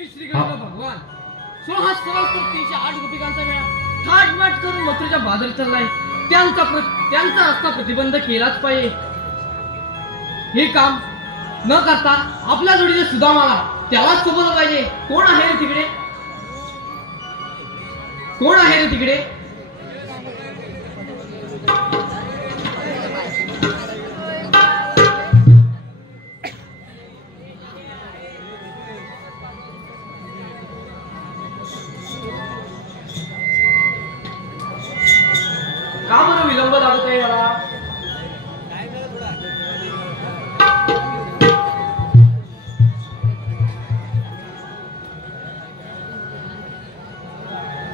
मी श्रीकृष्ण भगवान सोहा सहस्त्र 308 गोपिकांचा मेळा थाटमाट करून मथुरेच्या बाजारात चाललाय. त्यांचा रस्ता प्रतिबंध केलाच पाहिजे. हे काम न करता आपल्या जोडीचे सुदामाला त्यालाच सोबत पाहिजे. कोण आहे रे तिकडे? कोण आहे रे तिकडे? का बरं विलंब लागत आहे मला?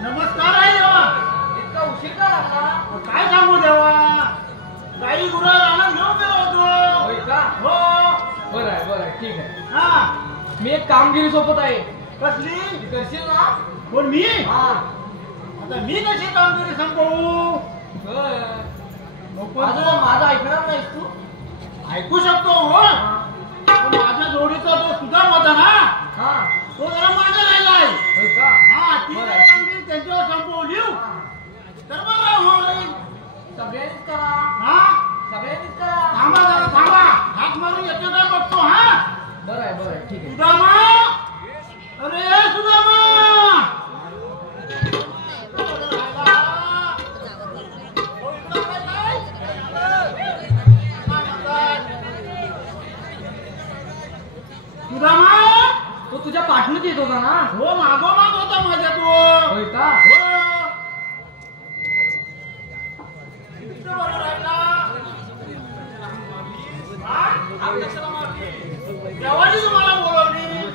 नमस्कार आहे देवा. इतका उशीर का लागला? काय सांगू देवा, काही गुरु राहणार घेऊन गेलो होतो. होय का? हो. बरं आहे ठीक आहे. हा, मी एक कामगिरी सोबत आहे. कसली? ती करशील ना? कोण मी? हा. आता मी कशी कामगिरी संपवू? माझा ऐकणार नाहीस तू? ऐकू शकतो हो, पण माझ्या जोडीचा जो सुदाम होता ना, हा. तो जरा मागे राहिलाय. होय का? हा, ती जर कामगिरी त्यांच्यावर संपवली तर बरं होईल. सगळ्यांनीच करा. हा, सगळ्यांनीच करा. थांबा जरा थांबा, हात मारून येतो काय बघतो. हा, बरं आहे ठीक आहे. सुदामा, अरे सुदामा, सुदामा, तो तुझ्या पाठणीत येत होता ना? हो, मागोमाग होता माझ्या तो. होय का? हो. इतकं बरं राहिला. हा? देवाने तुम्हाला बोलवली.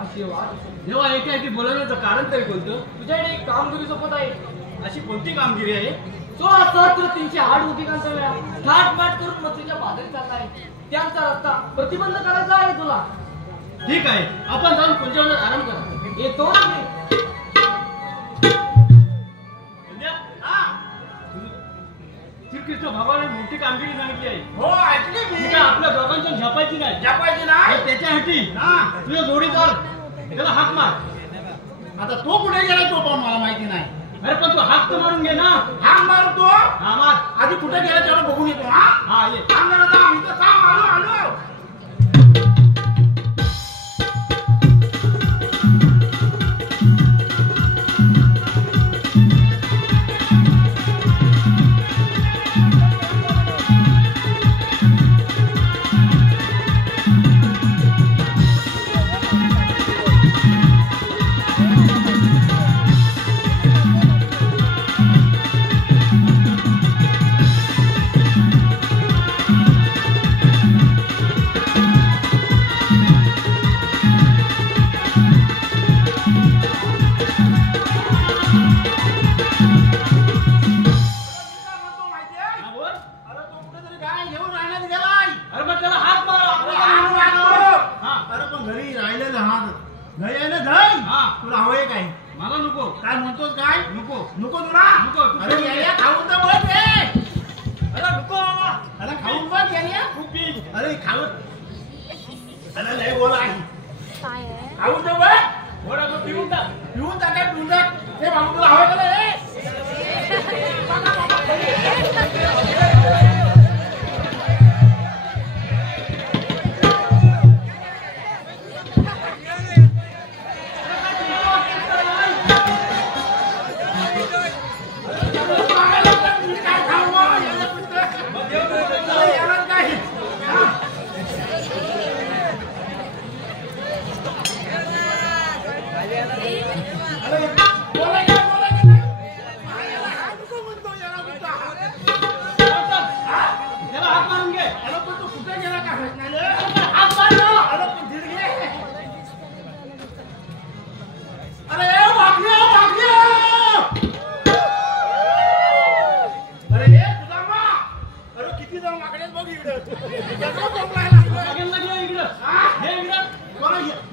आशीर्वाद. जेव्हा एकाएकी बोलवण्याचं कारण तरी कोणतं? तुझ्याकडे एक कामगिरी सोबत आहे. अशी कोणती कामगिरी आहे? तो सहस्त्र 308 गोपिकांचा मेळा थाटमाट करून मथुरेच्या बाजारात चाललाय. त्यांचा रस्ता प्रतिबंध करायचा आहे तुला. ठीक आहे, आपण जाऊन पुढच्या आराम करा. येतो ना मी. श्रीकृष्ण भगवान मोठी कामगिरी सांगितली आहे. हो, ऐकली मी. ठीक आहे, आपल्या दोघांच्या झपायची नाही. जपायची नाही. तर त्याच्यासाठी हा. तुझ्या जोडीदार त्याला हाक मार. आता तो कुठे गेला तो पण मला माहिती नाही. अरे पण तू हाक तर मारून घे ना. हाक मारतो. हा मार. आधी कुठे गेला तेवढं बघून येतो. हा, हा ये. थांब जरा थांब. इथं थांब. आलो. तुला हवंय काय? मला नको. काय म्हणतोस? काय नको. नको तुला? नको. अरे याया खाऊन तर बघ रे. अरे नको बाबा. अरे खाऊन बघ याया. खूप पी. अरे खाऊन. अरे लय बोला आहे. काय आहे? खाऊन तर बघ. थोडा तो पिऊन टाक. पिऊन टाक. हे बाबू तुला हवंय का रे?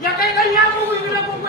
या काही या बघू इकडे बघू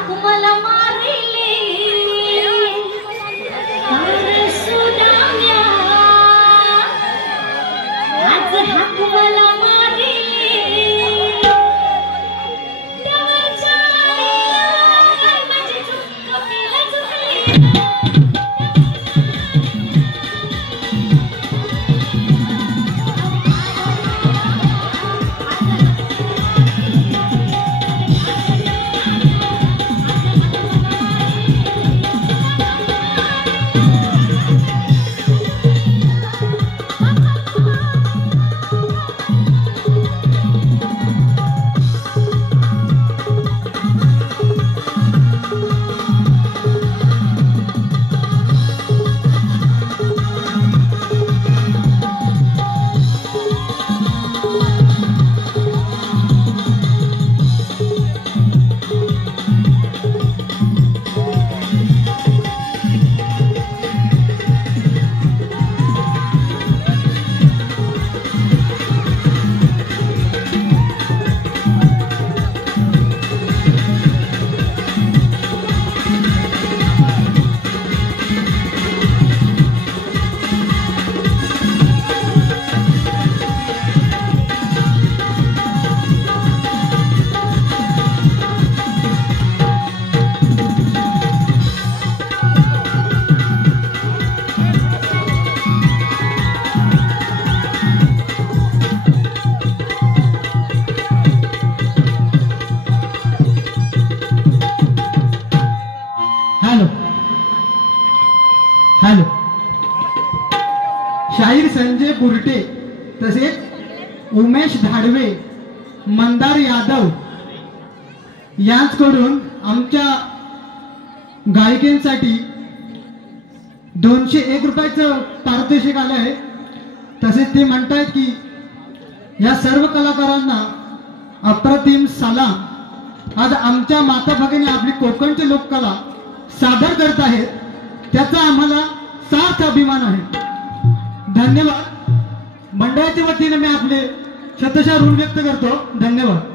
हाक मला मारिले अरे सुदाम्या आज हाक मला मारिले देवाच्या माझी चूक केलं चुकली शाहीर संजय बुरटे तसेच उमेश धाडवे मंदार यादव यांच्याकडून आमच्या गायिकेसाठी 201 रुपयाचं पारितोषिक आलं आहे. तसेच ते म्हणतायत की या सर्व कलाकारांना अप्रतिम सलाम. आज आमच्या माता भगिनी आपली कोकणची लोककला सादर करत आहेत, त्याचा आम्हाला सार्थ अभिमान आहे. धन्यवाद. मंडळाच्या वतीने मी आपले शतशः ऋण व्यक्त करतो. धन्यवाद.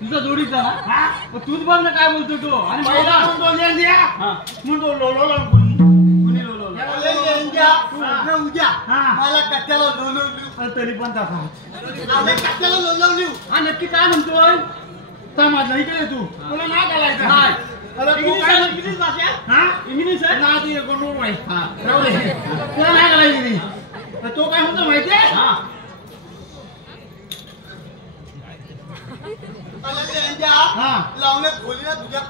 तुझा जोडीचा ना तूच बघ ना काय बोलतो तो. आणि मला कट्ट्याला लोलवली तरी पण तसा कट्ट्याला लोलवली. हा नक्की काय म्हणतोय माझा इकडे तू तुला नाही घालायचं. इंग्लिश भाषा इंग्लिश आहे ना ती कोण माहिती तुला नाही घालायची ती. तो काय म्हणतो माहितीये लावण्यात खोली ना तुझ्या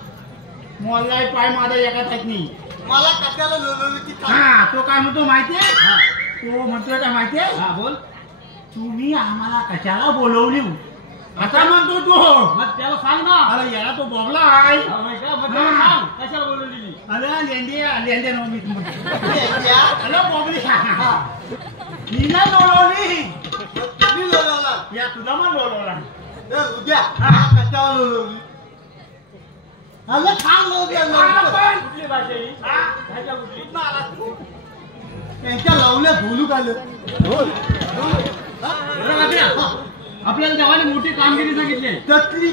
मोल्ला पाय माझा एका टाईप नाही. मला कट्ट्याला लोलवली. हा तो काय म्हणतो माहितीये तो म्हणतोय काय माहितीये. हा बोल. तुम्ही आम्हाला कशाला बोलवली आता म्हणतो तो. मग त्याला सांग ना. अरे याला तो बोबला आहे. कशाला बोलवलेली. अरे लेंड्या नो मी हॅलो बोबली नीला लोलवली. तुम्ही लोलवला या तुला मग लोलवला उद्या कशाला लोलवली. अरे सांग कुठली भाषा ही भाषा कुठली त्यांच्या लावल्या बोलू आलं. आपल्याला देवाने मोठी कामगिरी सांगितली. ततली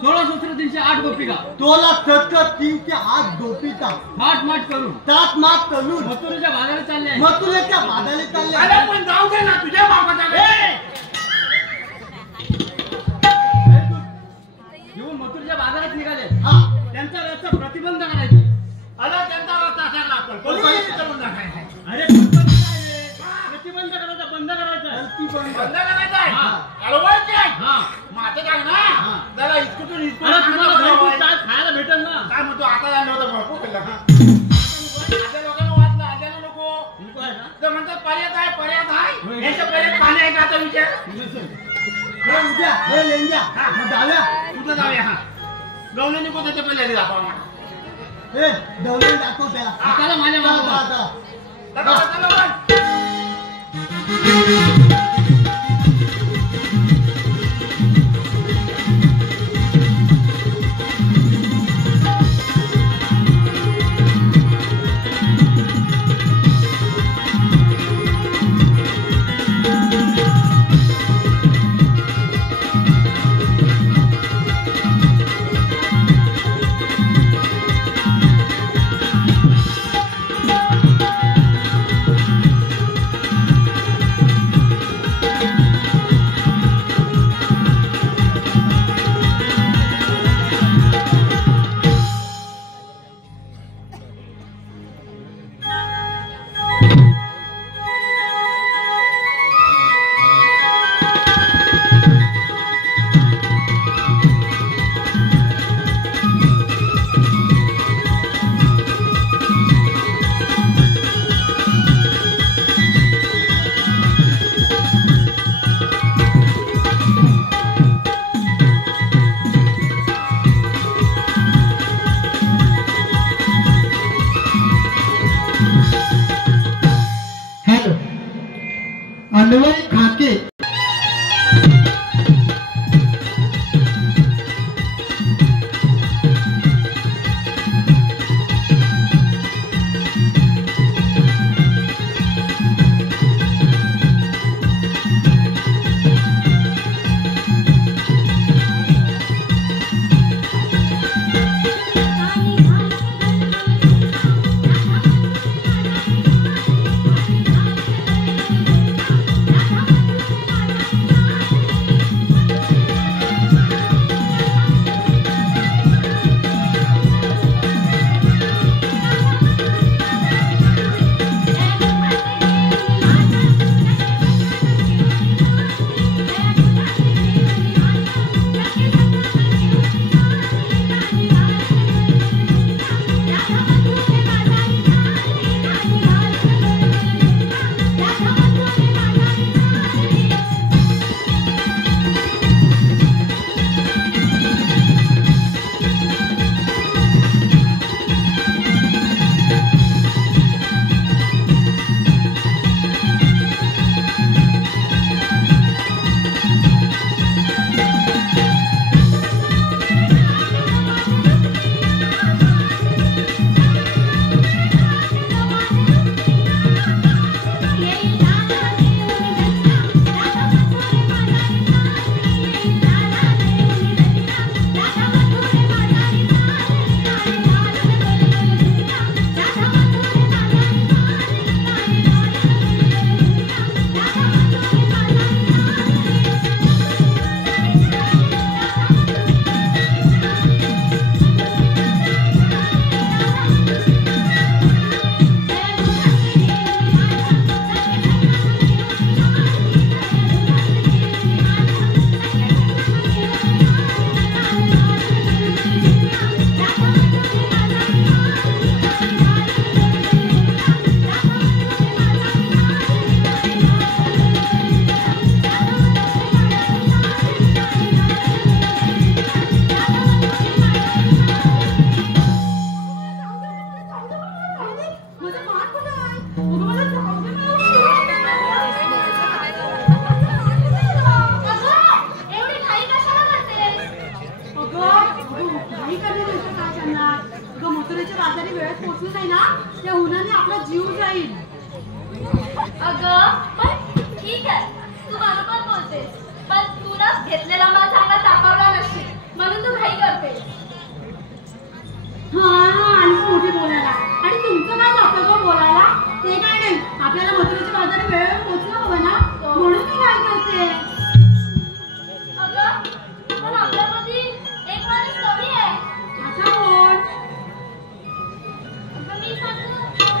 16 शस्त्र 308 गोपिका तोला तत्क 308 गोपिका माट माट करून तात मात करून मथुरेच्या भागाला चालले. मथुरेच्या भागाला चालले. अरे पण जाऊ दे ना तुझ्या बापाचा घेऊन मथुरेच्या बाजारात निघाले. अरे प्रतिबंध काय रे? प्रतिबंध करायचा, बंद करायचा. माझं काय ना त्याला इस्कुटून अरे तुम्हाला घरची चहा खायला भेटेल ना. काय म्हणतो आता झालं होतं भरपूर खाल्लं. आद्या लोकांना वाटलं आद्याला नको नको आहे ना? तर म्हणतात पर्याय आहे यांच्या पर्याय पाणी आहे का आता विचार उद्या हे लेंग्या मग डाव्या तुझं जाऊया हा गवले नको त्याच्या पहिले दाखवा हे डवले दाखव त्याला हाताला माझ्या चला, मागं. चला, चला. अन्वय खाके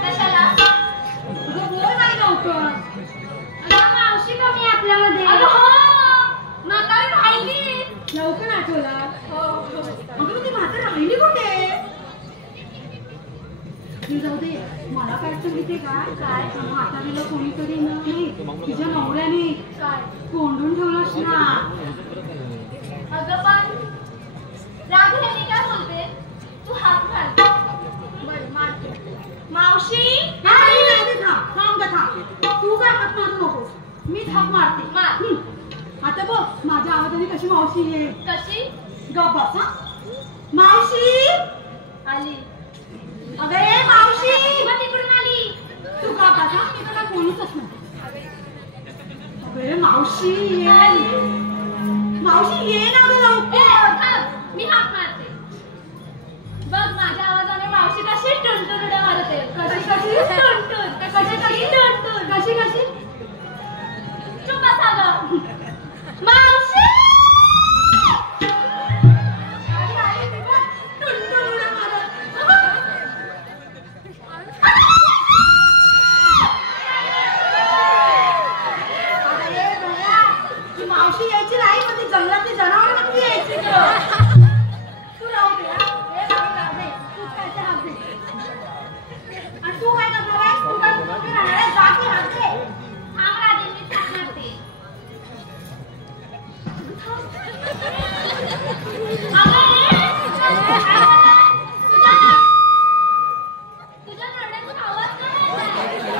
कशा अगं ती म्हातारी राहिली कुठे? जाऊ दे, मला काय सांगितले काय म्हातारीला कोणीतरी नाही तिच्या नवऱ्याने काय कोंडून ठेवलं असणार. अगं पण राघवेनी काय बोलते? तू हात मार. बरं मारते. मावशी थांब ग थांब. तू काय हात मारू नकोस, मीच हात मारते. मार. आता बघ माझ्या आवाजाने कशी मावशी येईल. कशी? गप्प बस हा. मावशी आली. अगे मावशी मग तिकडून आली. तू का बसा, मी तुला कोणीच नाही. अगे मावशी ये, मावशी ये ना ग लवकर. थांब, मी हात मारते. बघ माझ्या आवाजाने मावशी कशी टुनटुन उड्या मारते. कशी कशी टुनटुन. कशी कशी टुनटुन. कशी कशी. चुप बसा गं. मावशी. टुनटुन उड्या मारत. मावशी यायची नाही पण ती जंगलातली जनावर नक्की यायची. तू राहू दे. राहू दे. तू काय ते हात दे. आणि तू काय करणार आहेस? तू काय कुठे राहणार आहे? जा की हात दे. थांब राजे, मी हात मारते. अगं रे, तुझ्या रडण्याचा आवाज काय येतोय?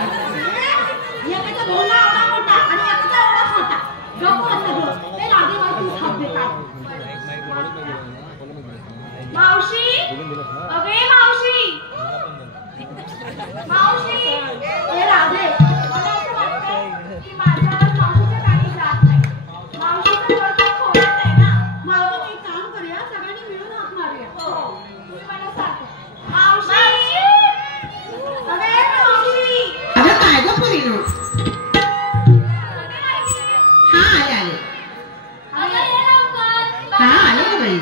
एकाचा बोलणं एवढा मोठा आणि एकाचा एवढा छोटा. गप्प बस सगळं. ते राधी मला तू हात दे काय. मावशी. अगे मावशी. मावशी. ए राधे, मला असं वाटतंय की माझ्या आवाज मावशीच्या कानी जात नाही. मावशीचं घर तर खोलात आहे ना. मला पण एक काम करूया, सगळ्यांनी मिळून हात मारूया. हो, तुम्ही मला सांगा. मावशी. अरे मावशी. अगं काय ग पोरीनो? हा आले आले. अगं ये लवकर. हा आले ग बाई.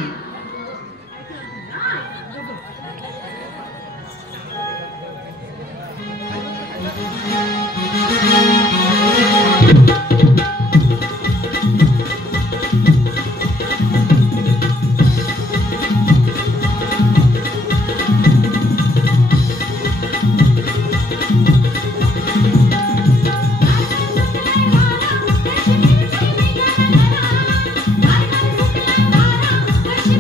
कशी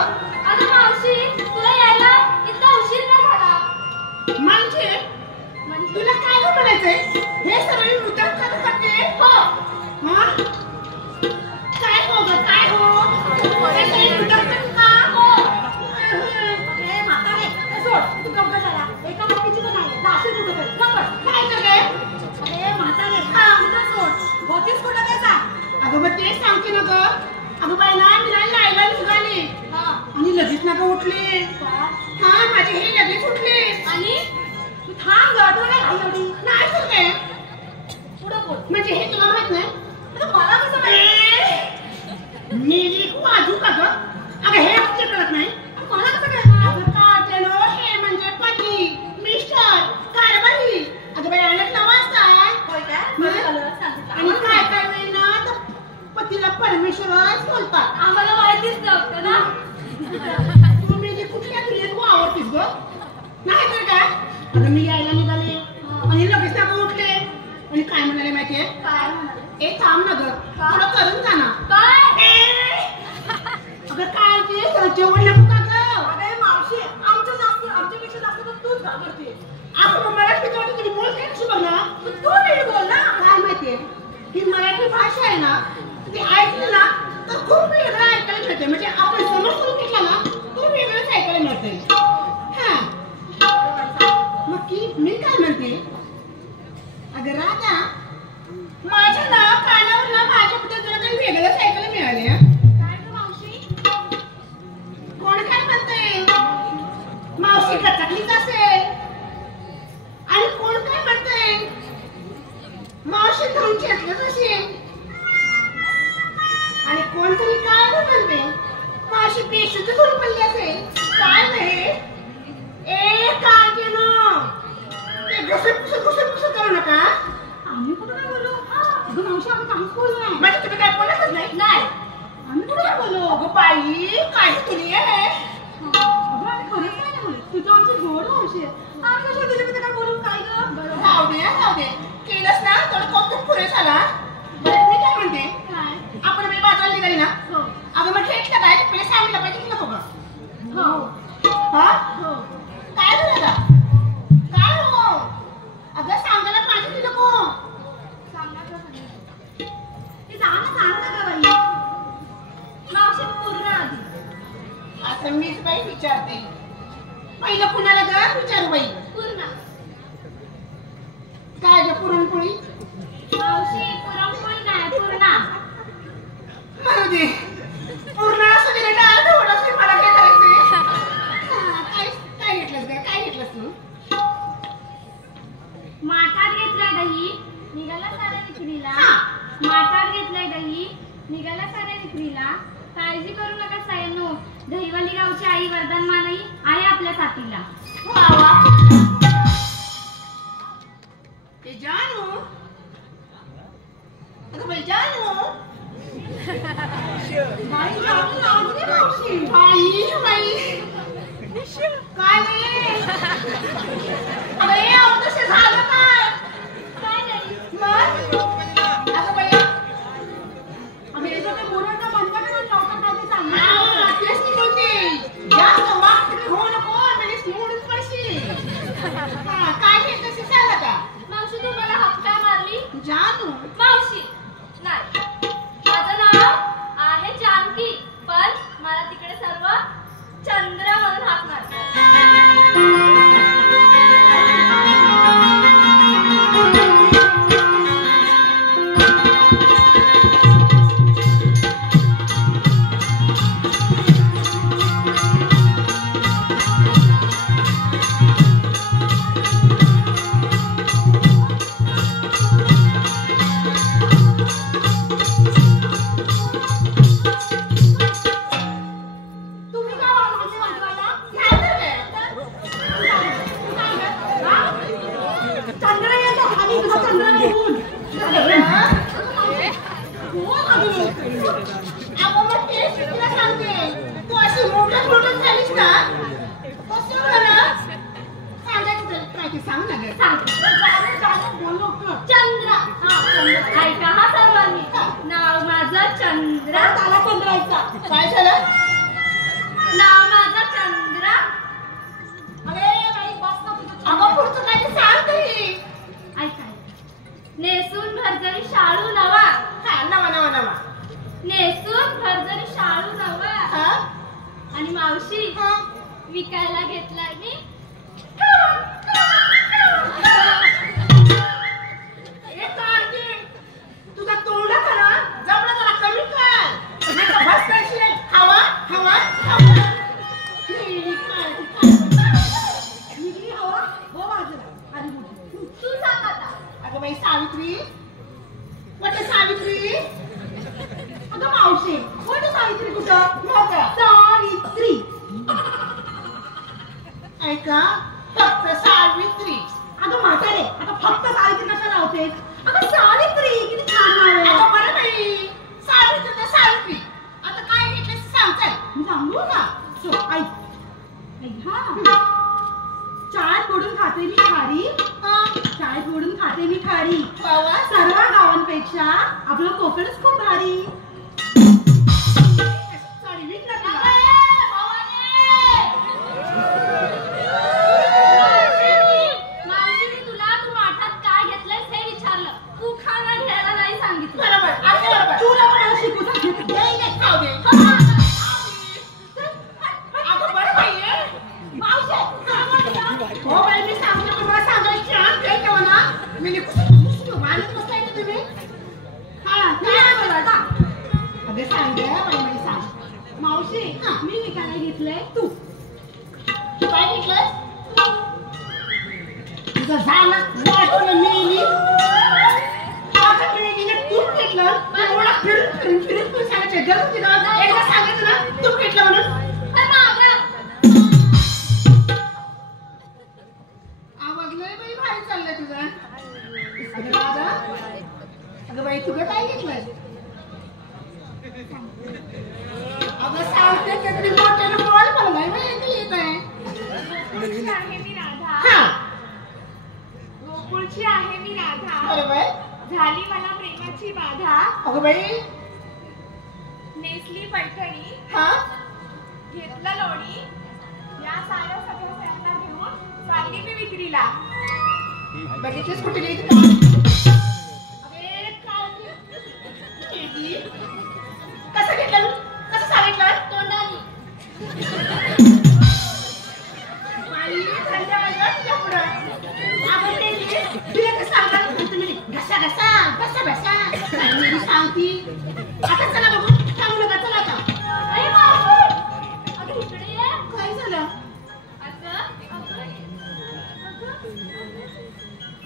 अगं मावशी तुला यायला इतका उशीर का झाला? म्हणजे तुला काय गं म्हणायचंय? हे सगळे उद्योग करत होते. हो. हा? काय हो गं, काय हो? हे सगळे उद्योग करत का? हो. अरे म्हातारे हे सोड तू गप्प झाला. एका बाकीची पण नाही. दाशी तू गप्प. गप्प. काय गं गे? अरे म्हातारे तुझं सोड. होतीस कुठं काय सांग? अगं मग तेच सांगते ना गं. अगं बाई ना मी ना लायला निघाली हा. आणि लगेच ना गं उठली. हा माझे हे लगेच उठले. आणि तू थांब गं तुला काय घाई एवढी? नाही तर काय पुढं बोल. म्हणजे हे तुला माहित नाही? आता मला कसं माहिती? मी वाजू का गं? अगं हे आमच्या कळत नाही. मला कसं कळणार? अगं काढलेलो हे म्हणजे पती मिस्टर कारभारी. अगं बाई अनेक नाव असतात. होय काय? बरं झालं सांगितलं. आणि काय काय वेळी ना तर पतीला परमेश्वरच बोलतात. आम्हाला माहितीच नव्हतं ना. तुम्ही जी कुठल्या दुनियेत आवडतीस गं? नाही तर काय? आता मी यायला निघाले आणि लगेच ना गं उठले आणि काय म्हणाले माहितीये? काय म्हणाले? ए थांब ना गं थोडं करून जा ना. काय? अगं काय ते जरा जेवण नको का गं? अरे मावशी आमच्यापेक्षा जास्त तर तूच घाबरते. अगं मग मराठी वाटतं तुम्ही बोलते कशी बघ ना. तू नीट बोल ना. काय माहितीये ही मराठी भाषा आहे ना ती ऐकली ना तर खूप वेगळं ऐकायला मिळते. म्हणजे आपण समज करून घेतला ना तर वेगळंच ऐकायला मिळते. हा मग की मी काय म्हणते अगं राधा माझ्या ना कानावर ना माझ्याबद्दल तुला काही वेगळंच ऐकायला मिळाले. काय गं मावशी? कोण काय म्हणते मावशी कचकलीच असेल आणि कोण काय म्हणते मावशी धरून घेतलंच असेल आणि कोणतरी काय म्हणते मावशी पेशूच धरून पडली असेल. काय नाही ए काय केलं ते घुसत करू नका. आम्ही कुठं काय बोललो? अगं मावशी आम्ही काहीच बोललो नाही. म्हणजे तुम्ही काय बोलतच नाही. नाही. आम्ही कुठं काय बोललो? अगं बाई काय तुली आहे. अगं आम्ही खरंच काय नाही बोललो. तुझं आमची गोड मावशी आहे. आम्ही कशाला तुझ्याकडे काय बोलू? काय गं? बरोबर. जाऊ दे केलंच ना थोडं कौतुक पुरे झाला. बरं मी काय म्हणते काय? आपण मी बाजाराला निघाली ना हो. अगं मग घेतलं काय ते पहिले सांगितलं पाहिजे की नको का? हो. हा हो. काय झालं का? काय हो अगं सांगायला पाहिजे की नको? सांगा ते सांग ना गं बाई. मावशी पूर्ण आधी. असं मीच बाई विचारते. पहिलं कुणाला ग विचारू बाई. पूर्ण. काय ग पुरणपोळी? मावशी पुरणपोळी नाही पूर्ण. म्हणू दे पूर्ण असं दिलं डाळ थोडं असेल मला काय करायचंय. काय घेतलंस ग काय घेतलंस तू? माठात घेतलंय दही निघाला साऱ्या विक्रीला. हा. माठात घेतलंय दही निघाला साऱ्या विक्रीला. काळजी करू नका सायांनो दहीवाली गावची आई वरदान मानई आहे आपल्या साथीला. वा वा ते जानू अगं बाई जानू बाई जानू लागली मावशी. बाई काय नाही अरे अहो तसं झालं काय? काय नाही. मग अगं बाई आम्ही तुझं ते बोलणं बंद करून लवकर काय ते सांग. हा, तेच मी बोलते. जास्त वाकडी होऊ नको म्हणजे मोडून पडशील. हा, काय घेतलंस ते सांग आता. मावशी तू मला हप्ता मारली. जानू मावशी नाही माझं नाव आहे जानकी पण मला तिकडे सर्व चंद्र म्हणून हाक मारतात. तुम्ही काय वाजवायचे वाजवायला? नाही तर काय? चंद्र येतो आणि तुझा चंद्र निघून. अगं मग तेच मी तुला सांगते. तू अशी मोठं झालीस ना कसं होणार? सांगायचं तर काय ते सांग ना गं. चंद्र ऐका हा सर्वांनी नाव माझं चंद्र. काय झालं? नाव माझं चंद्रा. अरे बाई बस ना तुझं. अगं पुढचं काय ते सांग तरी. ऐका नेसून भरजरी शाळू नवा. हा नवा नवा नवा. नेसून भरजरी शाळू नवा. हा आणि मावशी हा विकायला घेतलाय मी. तुझा तोंडाचा ना जमलं जरा कमी कर. नाही तर बस करशील. हवा हवा हवा. निघली हवा हो बाजूला. आली मोठी. तू सांग आता. अगं बाई सावित्री. कुठे सावित्री. अगं मावशी कुठे सावित्री कुठं. सावित्री. ऐका फक्त सावित्री. अगं म्हातारे आता फक्त सावित्री कशा लावतेस. अगं सावित्री किती छान नाव आहे. अगं बरं बाई सावित्री तर सावित्री. आता काय घेतलं सांगताय. मी सांगू का. सो ऐक. हा चाय फोडून खाते मी खारी. चाय फोडून खाते मी खारी. सर्व गावांपेक्षा आपलं कोकणच खूप भारी. मावशी मी विकायला घेतलंय तू. काय घेतलंय. तुझं झालं वाटून मिळली. आता मिळलीने तूप घेतलं. एवढा फिरून फिरून फिरून तू सांगायचं गरज होती ना. एकदा सांगायचं ना तूप घेतलं म्हणून. आवाज लय बाई भारी चाललंय तुझा. अगं दादा अगं बाई तुझं काय घेतलंय. अगं सांगते काहीतरी मोठ्यानं बोल. मला नाही माहिती येत आहे. गोकुळची आहे मी राधा. हा गोकुळची आहे मी राधा. बरोबर. झाली मला प्रेमाची बाधा. अगं बाई नेसली पैठणी. हा घेतलं लोणी. या साऱ्या सगळ्या त्यांना घेऊन चालली मी विक्रीला. बघितलीस कुठे गेली का. अरे काय कसं घेतलं कसं सांगितलं. तोंडाने बाई धन्यवाद तुझ्या पुढं. आपण तिला कसं सांगणार तुम्ही. घसा घसा बसा बसा काय सांगती. आता चला बघू सांगू नका. चला आता. अरे मावशी अगं इकडे ये. काय झालं.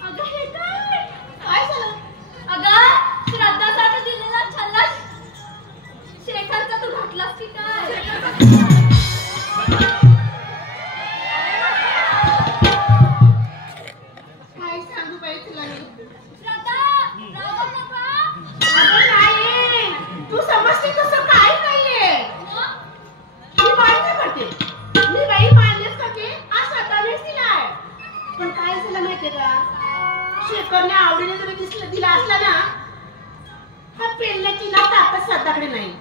अगं हे काय. काय झालं. अगं श्रद्धासाठी दिलेला छल्ला शेखरचा तू घातलास की काय. काय सांगू बाई तुला मी. श्रद्धा रागवू नका. अगं नाही तू समजते तसं काय नाहीये. मी मान्य करते. मी बाई मान्यच करते. आज स्वतःनेच दिलाय. पण काय झालं माहितीये का. शेखरने आवडीने जरी दिला असला ना हा पेरण्याची ना ताकद स्वतःकडे नाही.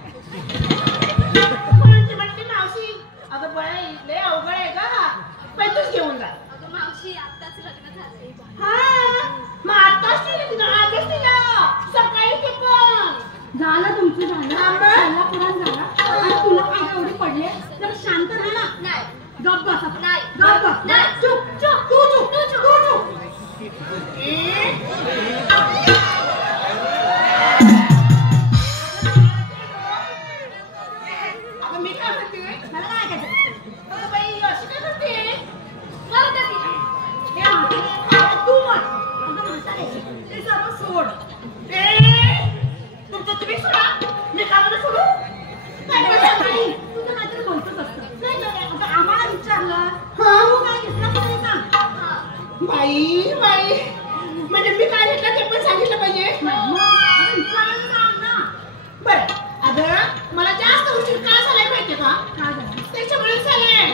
म्हणून म्हटली मावशी अगं बाई लय अवघड आहे का. पैतूच घेऊन जा. अगं मावशी आत्ताच लग्न झालंय. हा मग आताच दिलं तिनं. आजच दिलं सकाळी ते पण झालं तुमचं. झालं पुरण झाला. आणि तुला काय एवढे पडले तर शांत राहा ना. नाही गप बस. नाही गप बस. नाही. चुप चुप तू चुप तू चुप. अगं मी काय म्हणते मला काय ऐकायचं. अगं बाई अशी काय म्हणते. जाऊ दे तिला. हे म्हातारे तू म्हण. अगं म्हातारे ते सर्व सोड. तुमचं तुम्ही सोडा. मी का म्हणून सोडू. नाही तुझं काहीतरी बोलतच असतं. नाही आम्हाला विचारलं तू काय घेतलं काय सांग. बाई बाई म्हणजे मी काय घेतलं ते पण सांगितलं पाहिजे. विचारायला सांग ना. बरं अगं मला जास्त उशीर का झालाय माहितीये का. काय झालं. त्याच्यामुळे झालंय.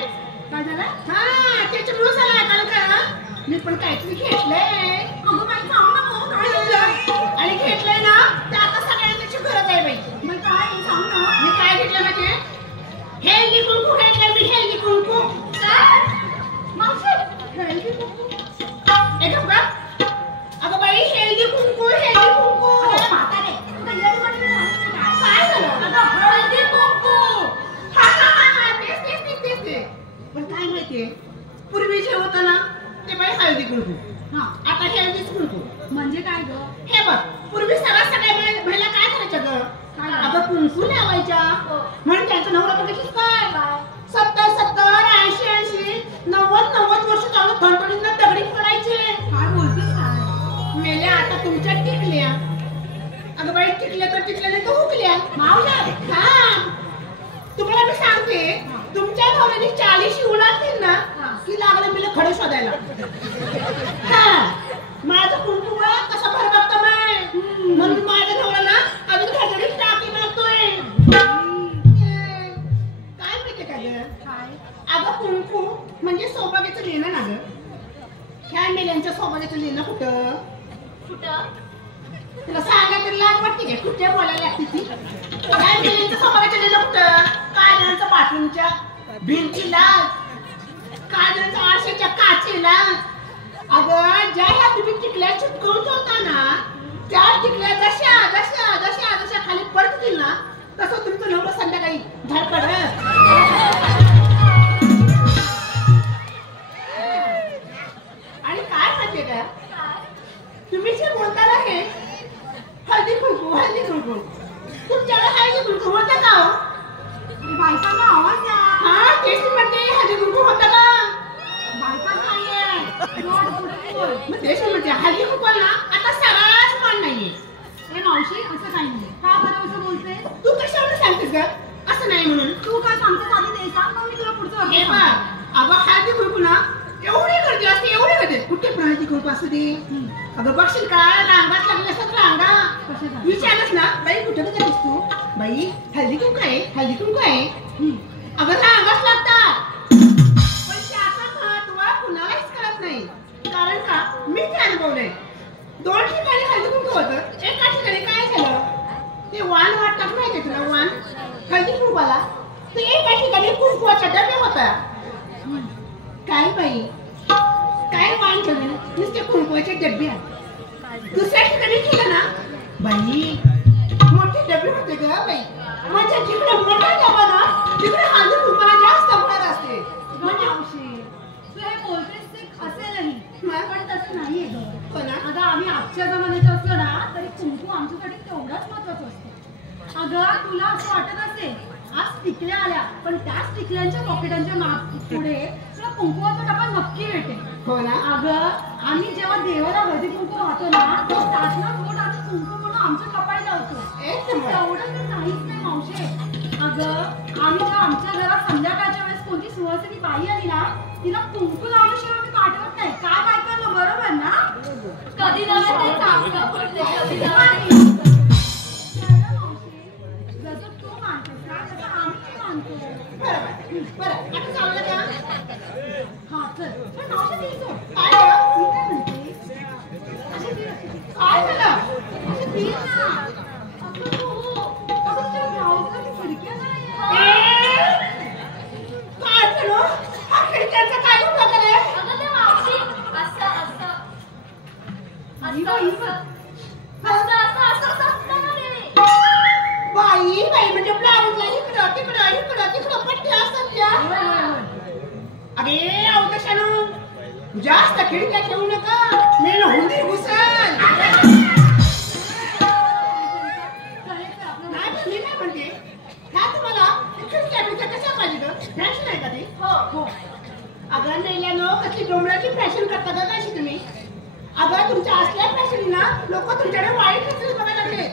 काय झालं. हा त्याच्यामुळे झालंय. कारण का मी पण काहीतरी घेतलंय. अगं बाई सांग ना मग काय झालं. आणि घेतलंय ना तर आता सगळ्यांना त्याची गरज आहे बाई. मग काय सांग ना. मी काय घेतलं म्हणजे हे निघून कुठे तुमच्या टिकल्या. अगं बाई टिकल्या तर टिकल्या नाही तर हुकल्या. मावशी हा तुम्हाला मी सांगते तुमच्या नवऱ्याने 40 शिवून असतील ना की लागलं मला खडं शोधायला. हा माझं कुंकू कसं भर बघतो माय म्हणून माझ्या नवऱ्याला अजून खडीत टाकी मारतोय. काय माहितीये का ग? अगं कुंकू म्हणजे सौभाग्याचं लेणं ना ग. ह्या मेल्यांच्या सौभाग्याचं लेणं कुठं तुला सांगायला लाज वाटते काय? कुठे बोलायला लागते ती? ह्या मेल्यांच्या सौभाग्याचं लेणं कुठं? काय जणांचं बाथरूमच्या भिंतीला, काय जणांचं आरशाच्या काचेला. अगं ज्या ह्या तुम्ही टिकल्या चिटकवून ठेवता ना त्या टिकल्या जशा जशा जशा जशा खाली पडतील ना तसं तुमचं नवरं संध्याकाळी धडपड. आणि काय माहितीये का तुम्ही जे बोलता ना हे हळदी कुंकू तुमच्याकडे हळदी कुंकू होतं का? बायकांना आवाज द्या. हा तेच म्हणते हळदी कुंकू होतं का? बायका नाहीये. मग तेच म्हणते हळदी कुंकू ना आता सगळाच मान नाहीये. ए मावशी असं काही नाही. का बरं असं बोलते? तू कशावर सांगतेस ग असं नाही म्हणून? तू काय सांगतेस आधी ते सांग मग मी तुला पुढचं हे वाक्य बघ सांगते. अगं हळदी कुंकू ना एवढी गर्दी असते एवढी गर्दी कुठे पण हळदी कुंकू असू दे. अगं बघशील का रांगाच लागली असतात रांगा. कशासाठी? विचारलंस ना बाई कुठे का जातेस तू? बाई हळदी कुंकू आहे हळदी कुंकू आहे. अगं रांगाच लागतात. पण त्याचं महत्व कुणालाच कळत नाही. कारण का मी ते अनुभवलंय. 2 ठिकाणी हळदी कुंकू होतं. एका ठिकाणी काय झालं ते वाण वाटतात माहितीये तुला वाण हळदी कुंकवाला ते एका ठिकाणी कुंकवाचा डबे होता. काय बाई काय वाण ठेवले नुसते कुंकवाचे डबे आहेत. दुसऱ्या ठिकाणी केलं ना बाई मोठे डबे होते ग बाई. म्हणजे जिकडे मोठा डबा ना तिकडे हळदी कुंकवाला जास्त भर असते. म्हणजे मावशी तू हे बोलतेस ते असेलही पण तसं नाहीये ग. हो ना? अगं आम्ही आजच्या जमान्याचं असलो ना तरी कुंकू आमच्यासाठी तेवढाच महत्वाचं असतं. अगं तुला असं वाटत असेल आज टिकल्या आल्या पण त्याच टिकल्यांच्या पॉकेटांच्या पुढे तुला कुंकुवाचा डबा नक्की भेटेल. हो ना? अगं आम्ही जेव्हा देवाला हळदी कुंकू वाहतो ना त्यातला थोड आम्ही कुंकू म्हणून आमच्या कपाळी लावतो. तेवढं तर नाहीच नाही मावशे. अगं आम्ही जेव्हा आमच्या घरात संध्याकाळच्या वेळेस कोणती सुवासिनी बाई आली ना तिला कुंकू लावल्याशिवाय आम्ही पाठवत नाही. काय बायकांना बरोबर ना? कधी लावायचं जसं तू मानतेस ना तसं आम्ही मानतो. बरं आता चाललं का? हा चल पण मावशी ती सोड. काय गं? मी काय म्हणते अशी ती काय झालं? अशी ती ना अगं तुझ्या ब्लाऊजला ती खिडक्या नाही. काय झालं? हा खिडक्यांचा काय उपयोग आहे? अगं ते मावशी असं असं बाई बाई म्हणजे ब्लाऊजला इकडं तिकडं इकडं तिकडं पट्टी असतात त्या. अरे अवकाशानं जास्त खिडक्या ठेवू नका मी हुंदीर घुसल. नाही पण मी काय म्हणते ह्या तुम्हाला खिडक्या बिडक्या कशा पाहिजे ग? फॅशन आहे का ती? हो अगं नेल्यानो कसली डोंगराची फॅशन करता का कशी तुम्ही? अगं तुमच्या असल्या फॅशनीना लोक तुमच्याकडे वाईट नसेल बघायला लागले.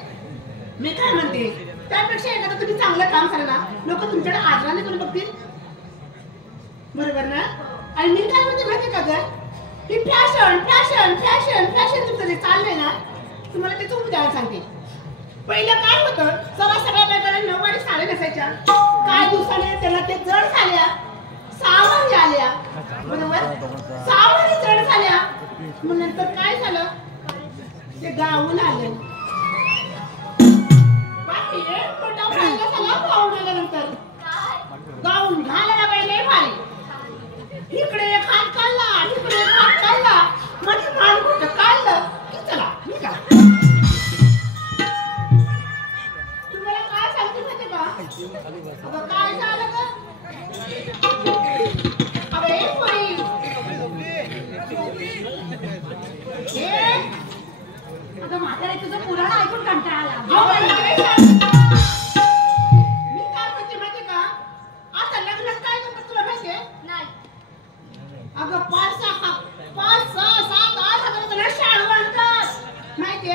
मी काय म्हणते त्यापेक्षा एखादं तुम्ही चांगलं काम करा ना लोक तुमच्याकडे आदराने करून बघतील. बरोबर ना? आणि मी काय म्हणते माहिती का ग ही फॅशन फॅशन फॅशन फॅशन तुमचं जे चाललंय ना तुम्हाला त्याचं उदाहरण सांगते. पहिलं काय होतं सगळ्या बायकांना नऊवारी साड्या नसायच्या. काय दिवसाने त्याला ते जड झाल्या सावरी आल्या. बरोबर सावरी जड झाल्या मग नंतर काय झालं ते गाऊन आले. बाकी एक मोठा फायदा झाला गाऊन आल्यानंतर. गाऊन घालायला पाहिजे भारी. इकडे एक हात काढला इकडे एक हात काढला म्हणजे मान कुठं काढलं की चला निघा. तुम्हाला काय सांगते माहिती का? अगं काय झालं ग? अरे पोरी अगं म्हातारे तुझं पुराण ऐकून कंटाळा आला. मी काय म्हणते माहिती का आता लग्नात काय करतात तुला माहितीये? नाही अगं 5, 6, 7, 8 हजाराचा शाळू आणतात माहिती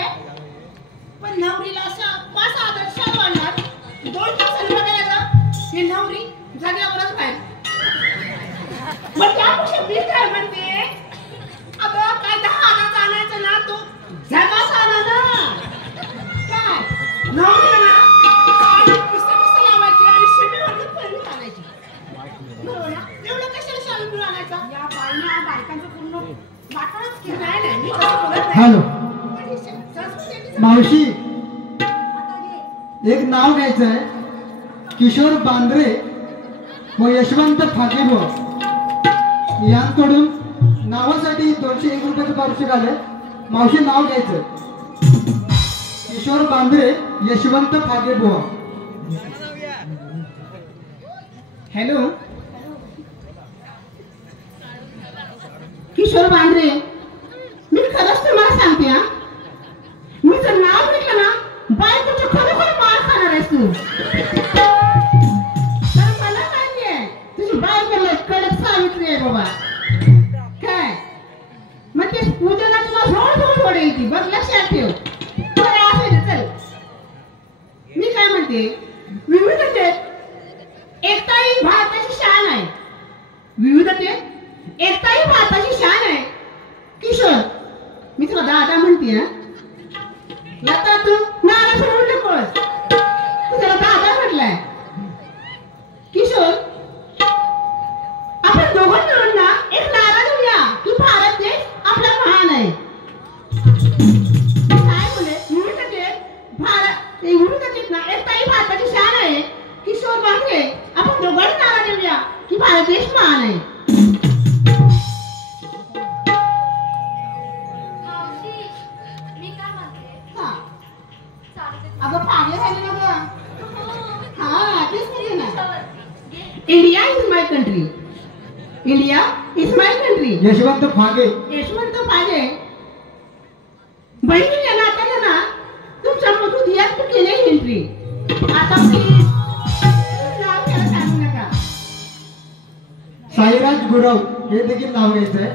मग त्यापेक्षा मी काय म्हणते, अगं काय 10,000 आणायचं ना, तू जगाच आणा ना. काय नाव दिलं ना, काय पिस्ता लावायची आणि शिमेवरती पळून आणायची, बरोबर ना? एवढं कशाला शालू पिळून आणायचा? या बाईने बायकांचं पूर्ण वाटाणच केलं. नाही मी कसं बोलत नाही. हॅलो पण ही संस्कृती मावशी, आता घे. एक नाव घ्यायचं आहे, किशोर बांद्रे व यशवंत फाकेबुवा यांकडून नावासाठी 201 रुपयाचं पारितोषिक आलंय. मावशी नाव घ्यायचं, किशोर बांद्रे यशवंत फाकेबुवा. हॅलो किशोर बांद्रे, मी खरंच तुम्हाला सांगते हा, मी जर नाव घेतलं ना, बायकोचं खरोखर मार खाणार आहेस तू. तर मला माहितीये तुझी बायको लय कडक सावित्री आहे बाबा. काय मग ते पूजनात तुला झोड सोडेल ती, बघ लक्षात ठेव. बरं असू दे, चल. मी काय म्हणते, विविधतेत एकता ही भारताची शान आहे. विविधतेत एकता ही भारताची शान आहे. किशोर, मी तुला दादा म्हणते ना, लता तू नाना सोडून नकोस, तू त्याला दादा म्हटलाय. किशोर, आपण दोघं मिळून ना एक नारा देऊया की भारत देश आपला महान आहे. काय बोले, विविधतेत ना एकता ही भारताची शान आहे. किशोर बांद्रे, आपण दोघांनी नारा देऊया की भारत देश महान आहे. मावशी, मी काय म्हणते, हा, चालते. अगं पागे झाले ना गं. हा तेच म्हणजे ना, घे. India is my country. India is my country. Yashwant Phage. Yashwant Page, बहिणीच्या नात्याने ना तुमच्या मधून यात केले एंट्री. आता प्लीज नाव घ्यायला सांगू नका. साईराज गुरव हे देखील नाव घ्यायचं आहे.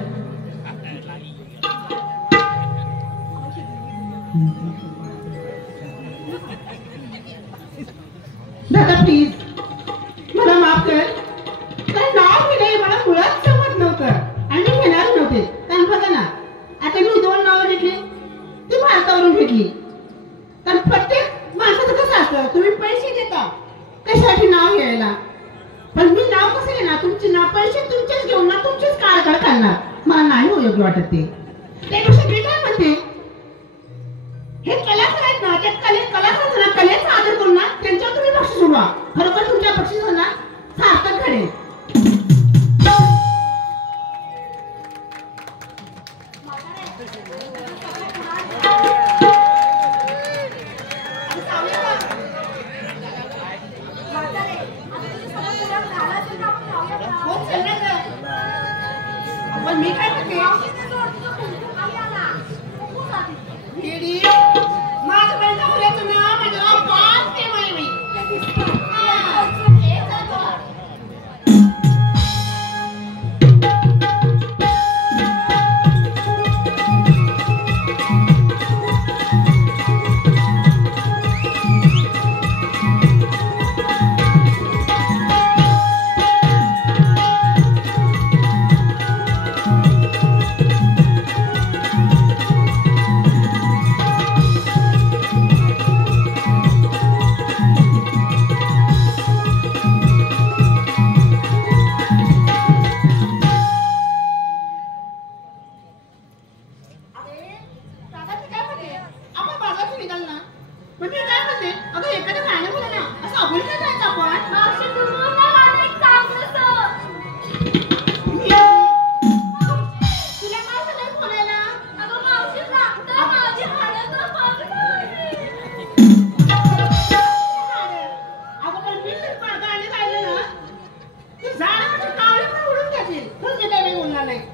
दादा प्लीज मला माफ कर. कारण नाव घेणे मला मुळात जमत नव्हतं आणि मी घेणार नव्हते. कारण बघा ना, आता मी 2 नावं घेतली, ती भारतावरून घेतली. कारण प्रत्येक माणसाचं कसं असतं, तुम्ही पैसे देता कशासाठी नाव घ्यायला, पण मी नाव कसं घेणार, तुमची ना पैसे तुमचेच घेऊन ना तुमचेच काळाकडे काढणार. मला नाही योग्य वाटत ते. त्यापेक्षा मी काय म्हणते, हे कलाकार आहेत ना, त्या कलाकारांना कलेचा आदर करून ना त्यांच्यावर तुम्ही बक्षीस उडवा. खरोखर तुमच्या बक्षिसांना सार्थक घडेल. हो, चल ना गं. पण मी काय म्हणते, येडी, माझं पण नवऱ्याचं नाव माझं नाव पाच प्रेम आहे बाई.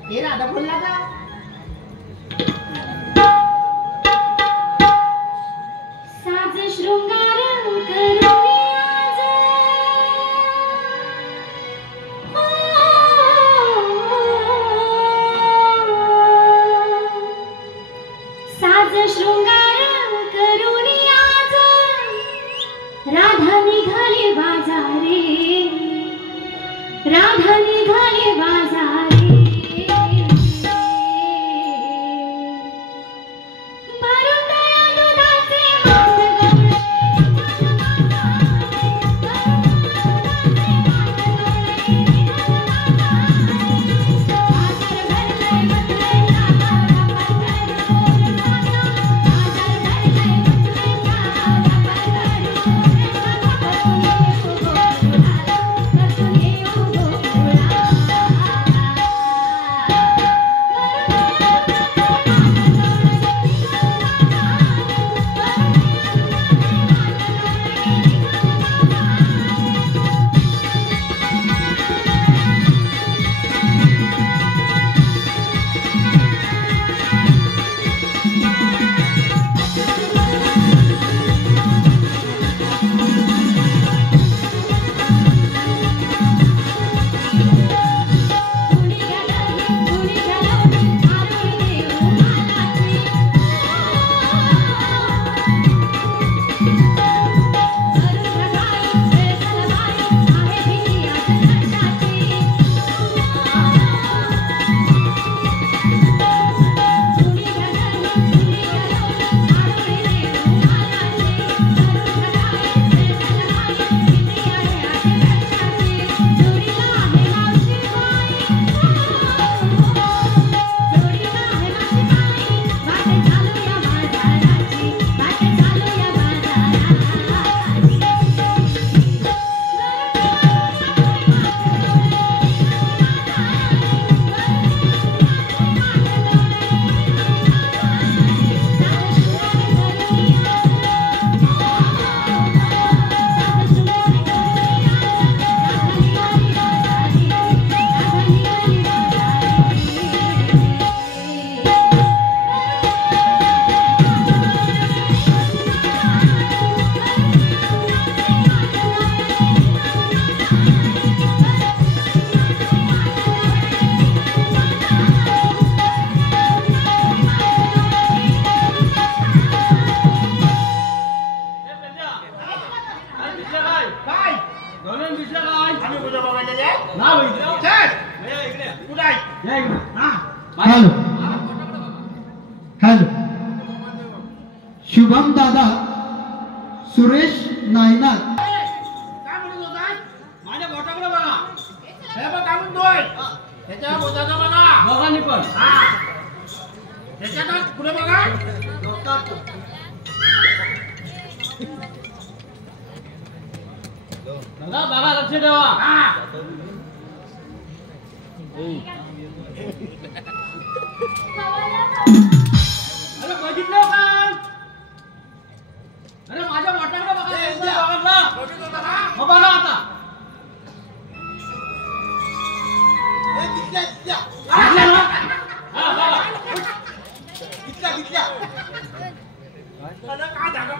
हे राधा बोलला का? साज शृंगार करूया आज. साज शृंगार करूया आज. राधा निघाली बाजारे, राधा निघाली बाजारे. तुझं बघायला जाय ना बघितलं चल कुठं आहे या इकडे. हा हॅलो हॅलो शुभम दादा सुरेश नायनार काय म्हणत होता माझ्या बोटाकडे बघा. हे बघ काय म्हणतोय त्याच्या बोटाचा बघा दोघांनी पण हा त्याच्या पुढे बघा बघा बघा लक्ष ठेवा. हा अरे बघितलं पण. अरे माझ्या बोटाकडे बघा. बघितलं बघा हो बघा आता. दिसलं ना? हा, बघा. त्याला काय धागा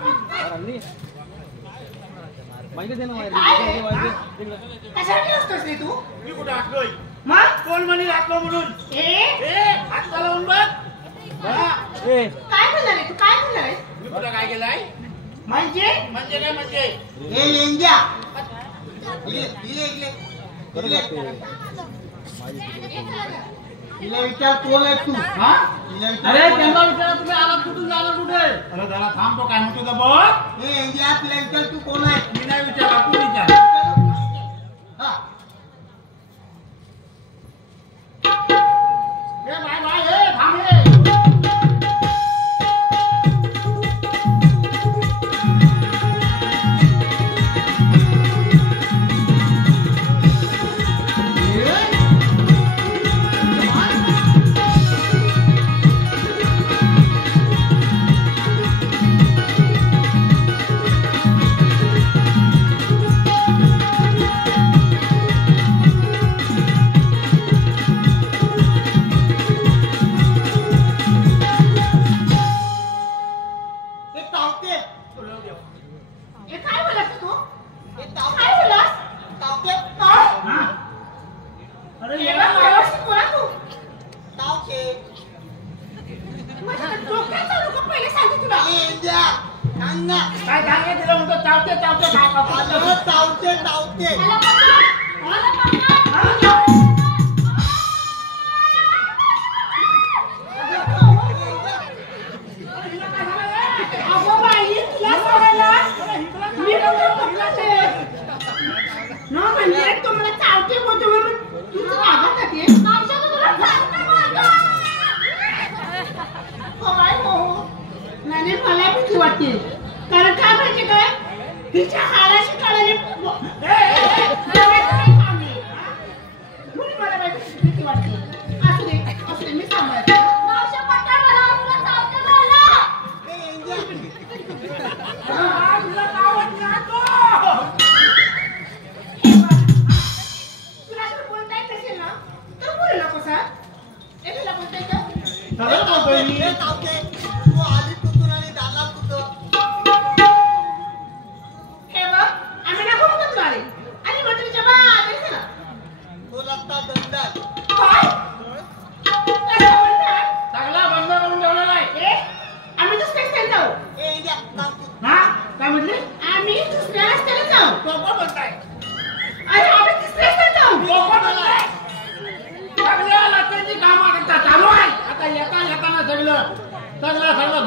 कशासाठी असतोस रे तू मी कुठे हाकलोय मग कोण म्हणे हाकलो म्हणून हात लावून बघ बघा. काय बोलणार रे तू काय बोलणार रे मी कुठं काय केलंय म्हणजे म्हणजे काय म्हणजे हे लेंग्या तिला विचार कोण आहे तू हा अरे त्यांना विचारा तुम्ही आलात कुठून जाणार कुठे. अरे जरा थांबतो काय म्हणतो तर बघ हे इंडिया तिला विचार तू कोण आहे मी नाही विचारला तू विचार ए बाय बाय ए थांब रे हे काय बोलत तू काय बोलत हा अरे हे ये बघ, ना. व्यवस्थित बोला तू माझ्या डोक्यात चालू का पहिले सांगते तुला काय सांगे तिला म्हणतो चावते चावते काय करतो? मला पकडा, मला पकडा. अगं बाई, तुला सोडायला मी कुठं पकडते? न म्हणजे तो मला चावते बोलतो म्हणून तुझं रागात जाते. मावशी, तू तुला चावते बोलतो. हो बाई, हो. नाही मला भीती वाटते कारण काय माहिती काय तिच्या हाडाशी काढायला म्हणून मला बाई भीती वाटते. असू दे मी सांभाळते. मावशी, पकड मला, तुला चावते बोलला. तुला चावत नाही तो. तुला जर बोलता येत असेल ना तर बोलू नकोस हा. ए, तुला बोलता येतं? सगळं बोलतोय मी. हे बघ, आम्ही नको म्हणतो तुला आले. आणि म्हातारीच्या बाहेर चला. काय? कसं बोलताय? चांगला बंद करून ठेवलेला आहे. ए, आम्ही दुसऱ्या रस्त्याने जाऊ. हा काय म्हटले आम्ही दुसऱ्या रस्त्याने जाऊ. तो पण म्हणताय अरे, आम्ही तिसऱ्या रस्त्याने जाऊ. तो पण म्हणताय सगळ्या लक्ष्याची कामं आता चालू आहे. आता येताना सगळं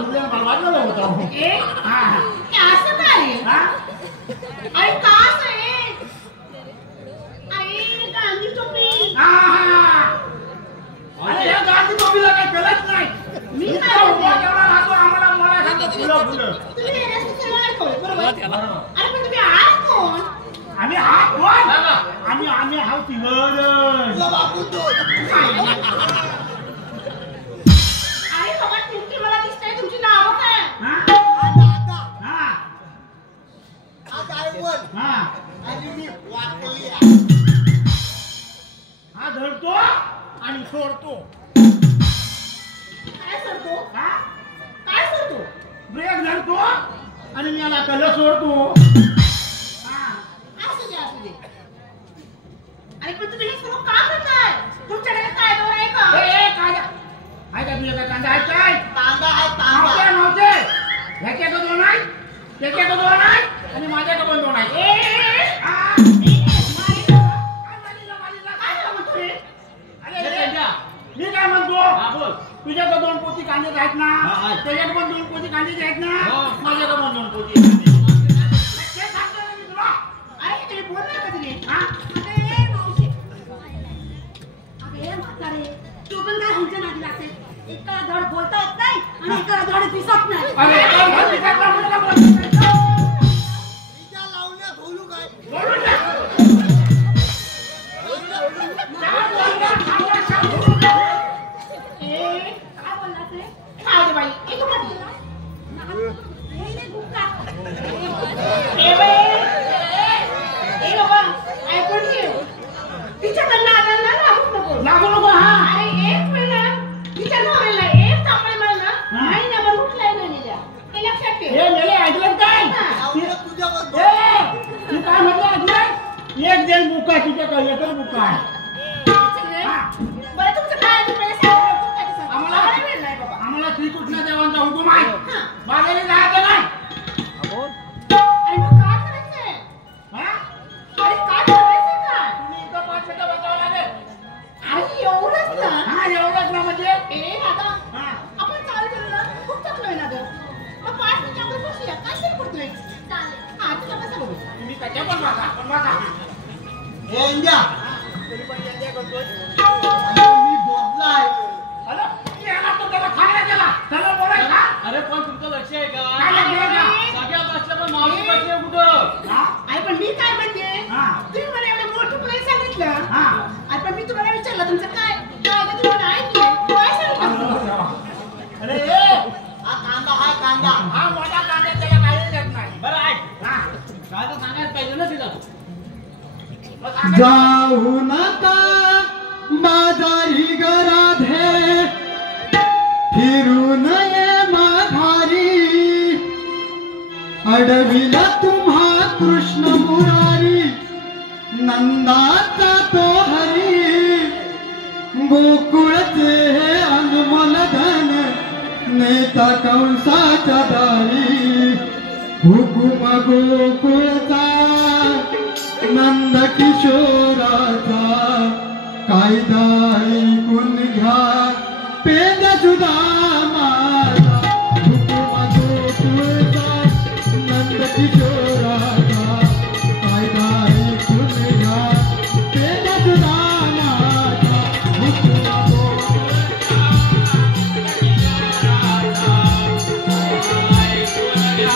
धुरल्यानं मला वाजवलं होतं. ए, हा हे असं काय? हा अरे, का असं आहे? अरे, गांधी टोपी. हा अरे या गांधी टोपीला काही कळत नाही. मी इतका काय उभा म्हणते? केवढा राहतो आम्हाला मला सांगतो फुलं तुम्ही हे रस्ते सगळं ऐकवलं, बरोबर? अरे, पण तुम्ही आहात कोण? आम्ही हा कोण आम्ही हा तिघड अरे बाबा, तुमची मला दिसतंय, तुमची नावं काय? हा धरतो आणि सोडतो. काय करतो? हा काय करतो? ब्रेक धरतो आणि मी याला कल सोडतो. असू दे. अरे, पण तुम्ही हे सर्व का करताय? तुमच्याकडे कायद्यावर आहे का? आहे का तुझ्या काय कांदा आहे काय नव्हते ह्याच्याकडे दोन आहे त्याच्याकडे दोन आहे आणि माझ्याकडे पण दोन आहे. कांदे आहेत ना हा. त्याच्यात पण 2 पोती कांदे आहेत ना हो. माझ्याकडे पण 2 पोती कांदे. ते सांगतो ना मी तुला. अरे तुम्ही बोलणार का तुम्ही हा? अरे मावशी अगे म्हातारे तू पण काय ह्यांच्या नादी लागते एकाला धड बोलता येत नाही आणि एकाला धड दिसत नाही अरे काय भाजी काय बोलू नका, बोलू नका. बोलू नका. काय बोलला ते खाऊ दे बाई एक बोलला मिनिट. हे नाही गुप्ता ए बाई ए बाबा ऐकून घे तिच्याकडनं आता ना लागूच नको लागू नको हा. अरे एक मिनिट तिच्या नवऱ्याला एक तांबडे मला हा. महिनाभर उठलाय नाही दिल्या हे लक्षात ठेव हे मेले ऐकलं काय हा. तू काय म्हटलं ऐकलं? एक जण बुका तुझ्याकडे एकच बुका आहे. बरं तुमचं काय आहे ते पहिले सांगा. तुमचं काय ते सांगा. आम्हाला- आम्हाला वेळ नाही बाबा आम्हाला श्रीकृष्ण देवांचा हुकूम आहे हा. बाजारी जायचं नाही. आणि मग काय करायचंय हा? अरे काय करायचंय काय तुम्ही इथं 5 मिनिटं बसावं लागेल. अरे एवढंच ना हा एवढंच ना म्हणजे ए दादा हा. आपण चालू केलं ना खूप चांगलं आहे ना गं मग 5 मिनिटं आपण बसूया काय तरी करतोय चालेल हा तुला कसं बघू तुम्ही कशा पण बसा पण बसा. हे इंडिया तरी पण एन्जॉय करतोय. मी बोललाय हॅलो मी आला तो त्याला खायला गेला त्याला बोलाय का? अरे पण तुमचं लक्ष आहे काय का लक्ष आहे का? सगळ्या बसल्या पण मावशी बसले कुठं हा? अरे पण मी काय म्हणते हा. तुम्ही मला एवढं मोठं पुढे सांगितलं हा. अरे पण मी तुम्हाला विचारलं तुमचं काय काय का तुम्हाला ऐकलं काय सांगितलं अरे ए, हा कांदा हा मोठा कांदा त्याला काही देत नाही. बरं ऐक हा. काय तर सांगायला पाहिजे ना तिला मग सांगा. जाऊ नका बाजारी गराधे फिरू नये माघारी अडविला तुम्हा कृष्ण मुरारी नंदाचा तो हरी गोकुळचे हे अनमोल धन नेता कंसाच्या दारी हुकुम गोकुळचा नंद किशोराचा कायदा ऐकून घ्या पेद सुधा माझा हुकुम गोकुळचा नंद किशोराचा कायदा ऐकून घ्या पेद सुधा माझा हुकुम गोकुळचा ऐकून घ्या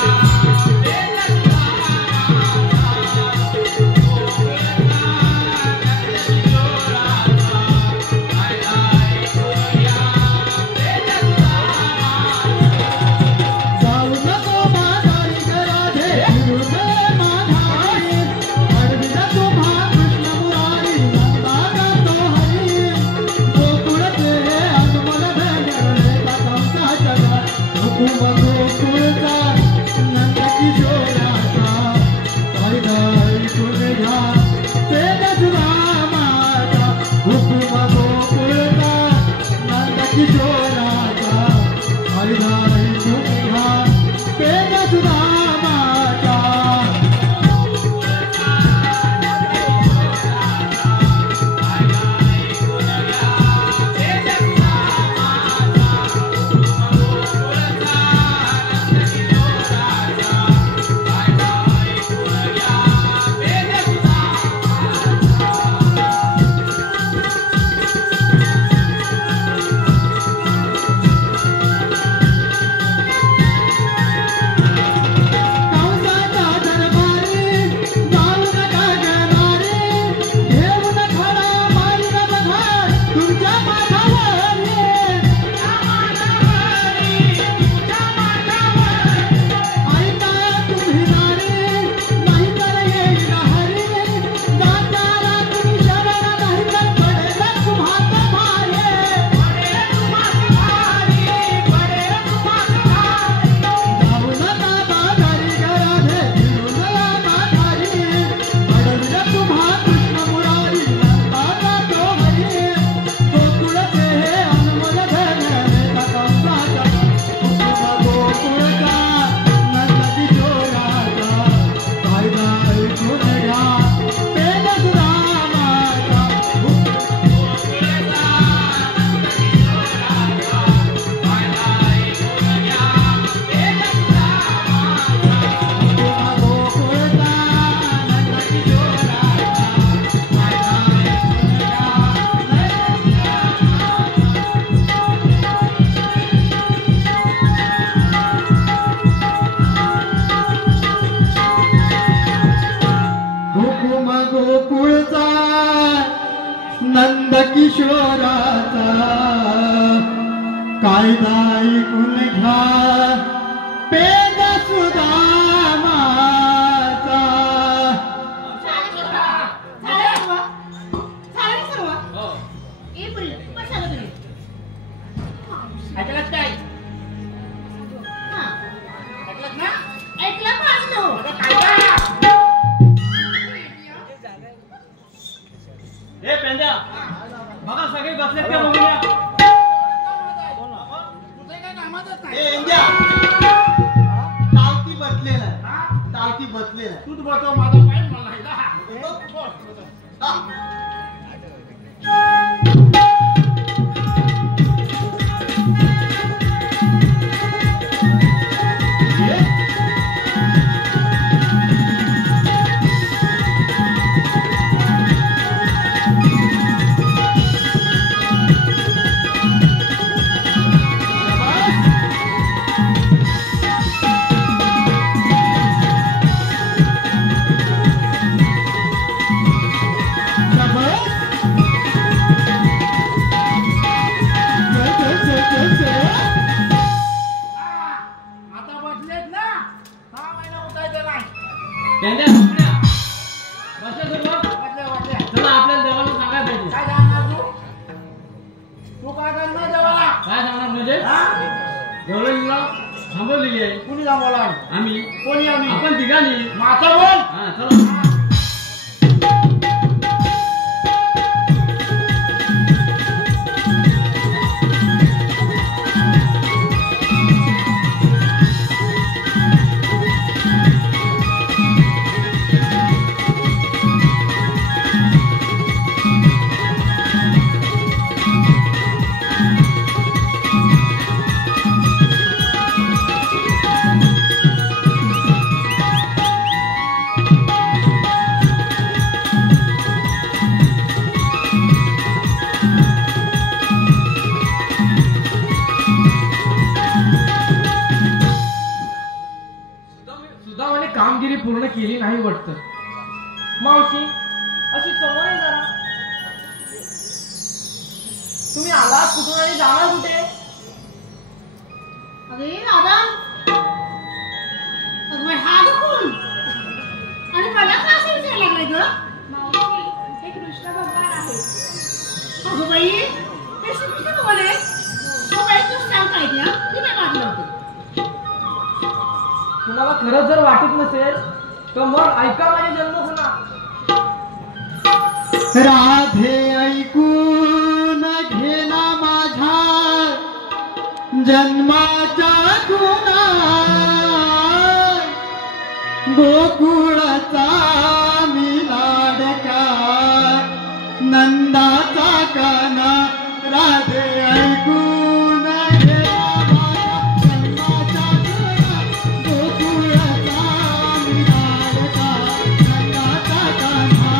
गोकुळचा नंद किशोराचा कायदा ऐकून घ्या पेद सुदामाचा. ऐकलंच काय? ऐकलंच ना? ऐकलं माझं अगं काय गं? हे पेंड्या बघा सगळे बसले ते बघूया. तुझं काय कामातच नाही. ए इंडिया चालती बसलेला आहे. चालती बसलेला आहे. तूच बसव माझा पाय मला नाही ना. हा. आता बसलेत ना 6 महिना उठायचं नाही. पेंड्या बसल्या बसल्या सर्व. बसले. चला आपल्याला देवाला सांगायला पाहिजे. काय सांगणार तू? तू काय करणार देवाला? काय सांगणार म्हणजे हा? देवळीला थांबवलेली आहे कुणी सांगवला? आम्ही. कोणी आम्ही? आपण तिघांनी. माझा बोल. हा चला. सुदामाने कामगिरी पूर्ण केली नाही वाटतं. मावशी अशी समोर आहे जरा. तुम्ही आलात कुठून आणि जाणार कुठे? अरे दादा अगं हा कोण आणि मला का असं विचारायला लागलाय ग? मावशी हे कृष्ण भगवान आहे. अगं बाई हे श्रीकृष्ण भगवान आहे. हो बाई तू सांग काय ते हा? मी काय वाटलं होतं? तुम्हाला खरंच जर वाटत नसेल तर मग ऐका माझे जन्मखुणा. राधे ऐकून घेना माझ्या जन्माचा गुणा गोकुळचा मी लाडका नंदाचा काना राधे ऐकून घेना माझ्या जन्माचा गुणा गोकुळचा मी लाडका नंदाचा काना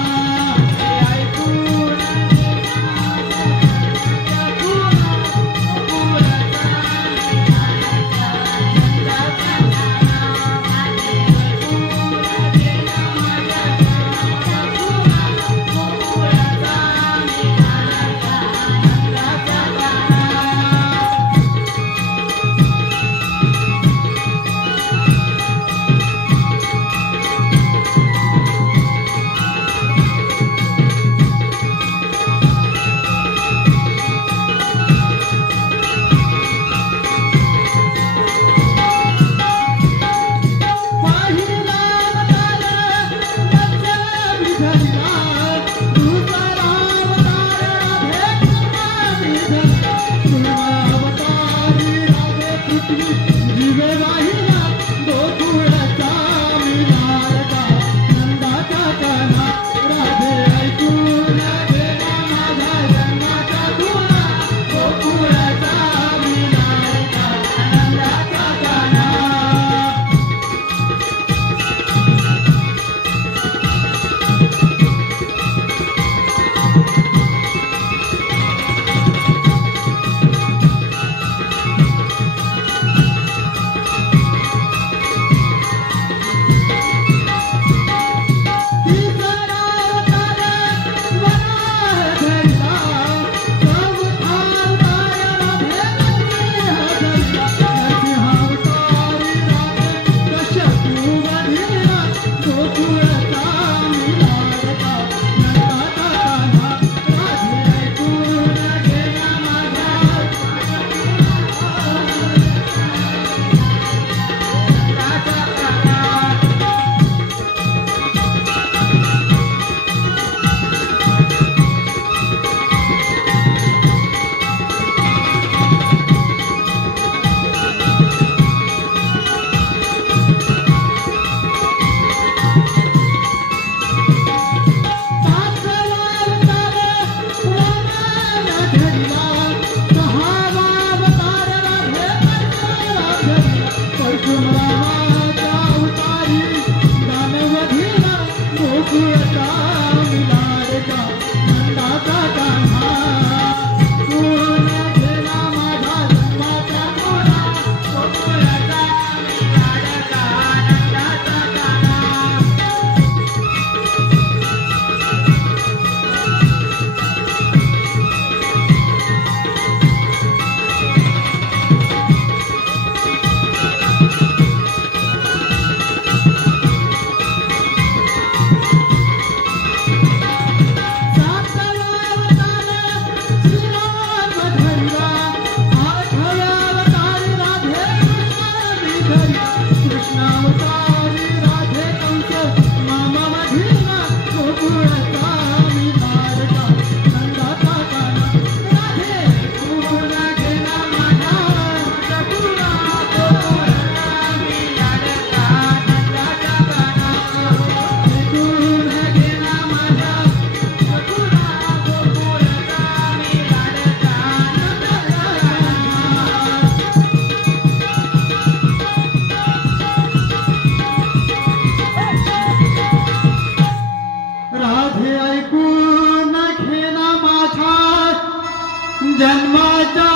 जन्माचा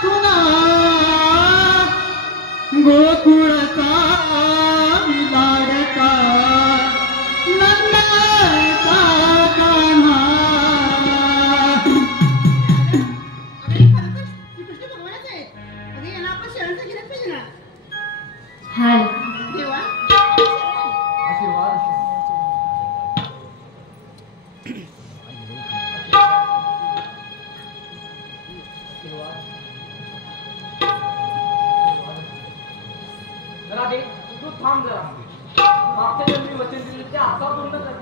खुना गोकुळचा लाडका नंदाचा कान्हा. अगं हे खरोखर श्रीकृष्ण भगवानच आहे. अगं यांना आपण शरण तर गेलंच पाहिजे ना. हाय देवा आशीर्वाद. जरा दे, तू थांब जरा. मागच्या जन्मी वचन दिले ते आता पूर्ण कर.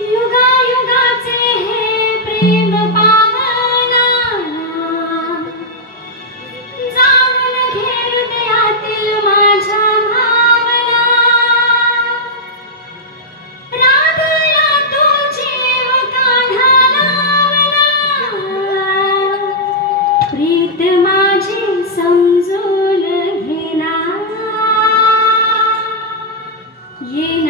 युगायुगाचे हे प्रेम पावना जाणून घे हृदयातील माझ्या भावना. राधला तो जीव कान्हा लावला, प्रीत माझी समजून घेना. येना